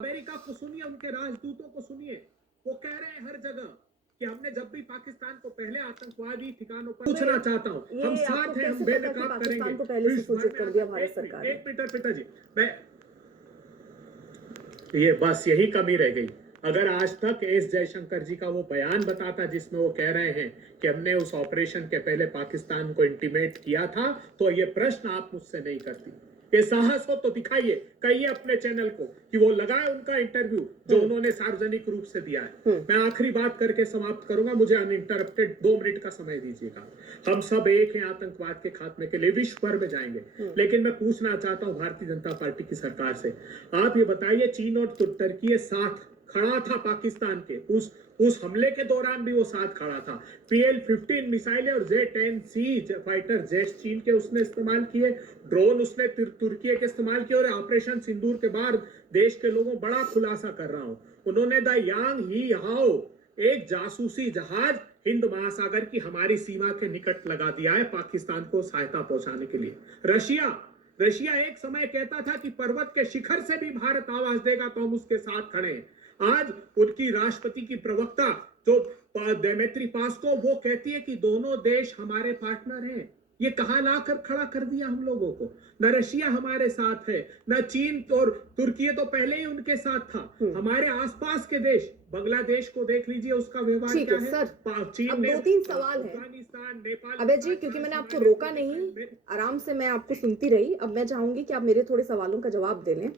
America को सुनिए, उनके राजदूतों को सुनिए, वो कह रहे हैं हर जगह कि हमने जब भी पाकिस्तान को पहले आतंकवादी ठिकानों पर पूछना चाहता हूँ, हम साथ हैं, हम बेनकाब करेंगे। को पहले से सूचित कर दिया भारत सरकार ने। एक मिनट पिताजी, मैं ये बस यही कमी रह गई। अगर आज तक एस जयशंकर जी का वो बयान बताता जिसमें वो कह रहे हैं कि हमने उस ऑपरेशन के पहले पाकिस्तान को इंटीमेट किया था, तो ये प्रश्न आप मुझसे नहीं करती। ये साहस हो तो दिखाइए, कहिए अपने चैनल को कि वो लगाए उनका इंटरव्यू जो उन्होंने सार्वजनिक रूप से दिया है। मैं आखिरी बात करके समाप्त करूंगा, मुझे अनइंटरप्टेड 2 मिनट का समय दीजिएगा। हम सब एक हैं, आतंकवाद के खात्मे के लिए विश्व भर में जाएंगे। लेकिन मैं पूछना चाहता हूं भारतीय जनता पार्टी की सरकार से, आप ये बताइए, चीन और तुर्की साथ खड़ा था पाकिस्तान के, उस हमले के दौरान भी वो साथ खड़ा था। PL-15 मिसाइलें और Z-10C फाइटर जेट चीन के उसने इस्तेमाल किए, ड्रोन उसने तुर्की के इस्तेमाल किए। और ऑपरेशन सिंदूर के बाद देश के लोगों बड़ा खुलासा कर रहा हूं, उन्होंने द यांग ही हाओ एक जासूसी जहाज हिंद महासागर की हमारी सीमा के निकट लगा दिया है पाकिस्तान को सहायता पहुंचाने के लिए। रशिया एक समय कहता था कि पर्वत के शिखर से भी भारत आवाज देगा तो हम उसके साथ खड़े हैं। आज उनकी राष्ट्रपति की प्रवक्ता जो देमेत्री पास्को, वो कहती है कि दोनों देश हमारे पार्टनर हैं। ये कहां लाकर खड़ा कर दिया हम लोगों को। न रशिया हमारे साथ है, न चीन और तुर्की तो पहले ही उनके साथ था। हमारे आसपास के देश, बांग्लादेश को देख लीजिए, उसका व्यवहार क्या है। चीन अब 2-3 सवाल है नेपाल। अबे जी, क्योंकि मैंने आपको रोका नहीं, आराम से मैं आपको सुनती रही। अब मैं चाहूंगी कि आप मेरे थोड़े सवालों का जवाब दे लें।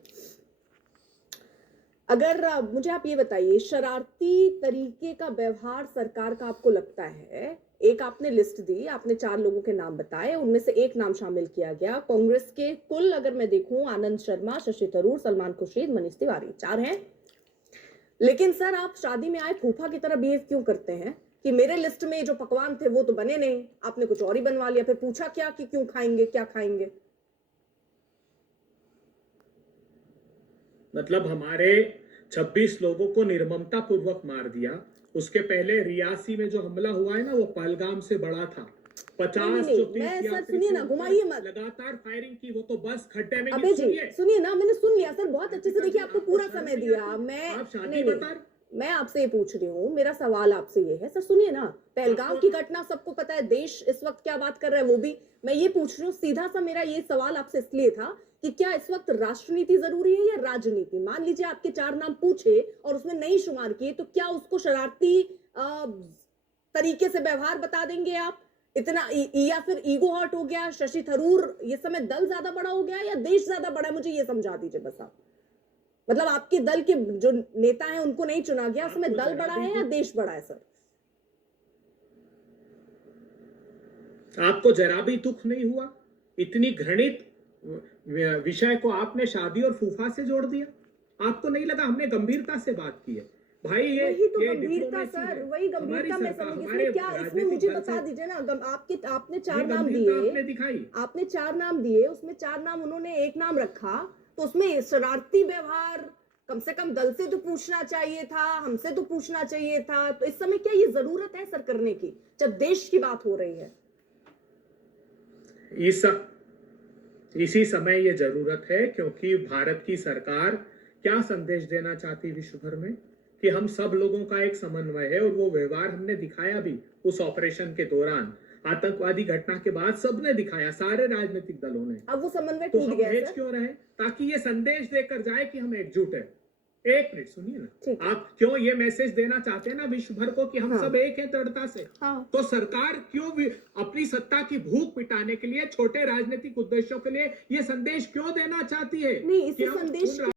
अगर मुझे आप ये बताइए, शरारती तरीके का व्यवहार सरकार का आपको लगता है? एक आपने लिस्ट दी, आपने 4 लोगों के नाम बताए, उनमें से एक नाम शामिल किया गया। कांग्रेस के कुल अगर मैं देखूं, आनंद शर्मा, शशि थरूर, सलमान खुर्शीद, मनीष तिवारी, 4 हैं। लेकिन सर, आप शादी में आए फूफा की तरह बिहेव क्यों करते हैं कि मेरे लिस्ट में जो पकवान थे वो तो बने नहीं, आपने कुछ और ही बनवा लिया, फिर पूछा क्या कि क्यों खाएंगे, क्या खाएंगे? मतलब हमारे 26 लोगों को निर्ममता पूर्वक मार दिया। उसके पहले रियासी में जो हमला हुआ है ना, वो पहलगाम से बड़ा था। 50 सुनिए ना, घुमाइए मत, लगातार फायरिंग की, वो तो बस खड्डे में। अबे जी सुनिए ना, मैंने सुन लिया सर, बहुत अच्छे से। देखिए, आपको पूरा समय दिया। मैं आपसे ये पूछ रही हूँ, मेरा सवाल आपसे ये है सर, सुनिए ना, पहलगाम की घटना सबको पता है, देश इस वक्त क्या बात कर रहा है वो भी मैं ये पूछ रही हूँ। सीधा सा मेरा ये सवाल आपसे इसलिए था कि क्या इस वक्त राष्ट्रनीति जरूरी है या राजनीति? मान लीजिए आपके 4 नाम पूछे और उसमें नहीं शुमार किए, तो क्या उसको शरारती तरीके से व्यवहार बता देंगे आप इतना, या फिर ईगो हर्ट हो गया? शशि थरूर, ये समय दल ज्यादा बड़ा हो गया या देश ज्यादा बड़ा है? मुझे ये समझा दीजिए बस आप। मतलब आपके दल के जो नेता हैं उनको नहीं चुना गया, उसमें दल बड़ा है या देश बड़ा है? सर, आपको जरा भी दुख नहीं हुआ? इतनी घृणित विषय को आपने शादी और फूफा से जोड़ दिया। आपको नहीं लगा हमने गंभीरता से बात की है? भाई ये तो गंभीरता सर, वही गंभीरता में समझिए। क्या इसमें मुझे बता दीजिए ना, आपने 4 नाम दिए, आपने 4 नाम दिए, उसमें 4 नाम उन्होंने एक नाम रखा, तो उसमें शरारती व्यवहार कम से कम दल से तो पूछना चाहिए था, हमसे तो पूछना चाहिए था। तो इस समय क्या ये जरूरत है सर करने की, जब देश की बात हो रही है? इसी समय ये जरूरत है, क्योंकि भारत की सरकार क्या संदेश देना चाहती विश्व भर में कि हम सब लोगों का एक समन्वय है। और वो व्यवहार हमने दिखाया भी उस ऑपरेशन के दौरान, आतंकवादी घटना के बाद सबने दिखाया, सारे राजनीतिक दलों ने। अब वो समन्वय टूट गया है, क्यों रहे? ताकि ये संदेश देकर जाए कि हम एकजुट है। एक मिनट सुनिए ना, आप क्यों ये मैसेज देना चाहते हैं ना विश्व भर को कि हम सब एक हैं दृढ़ता से। तो सरकार क्यों अपनी सत्ता की भूख मिटाने के लिए, छोटे राजनीतिक उद्देश्यों के लिए ये संदेश क्यों देना चाहती है? नहीं, इसी संदेश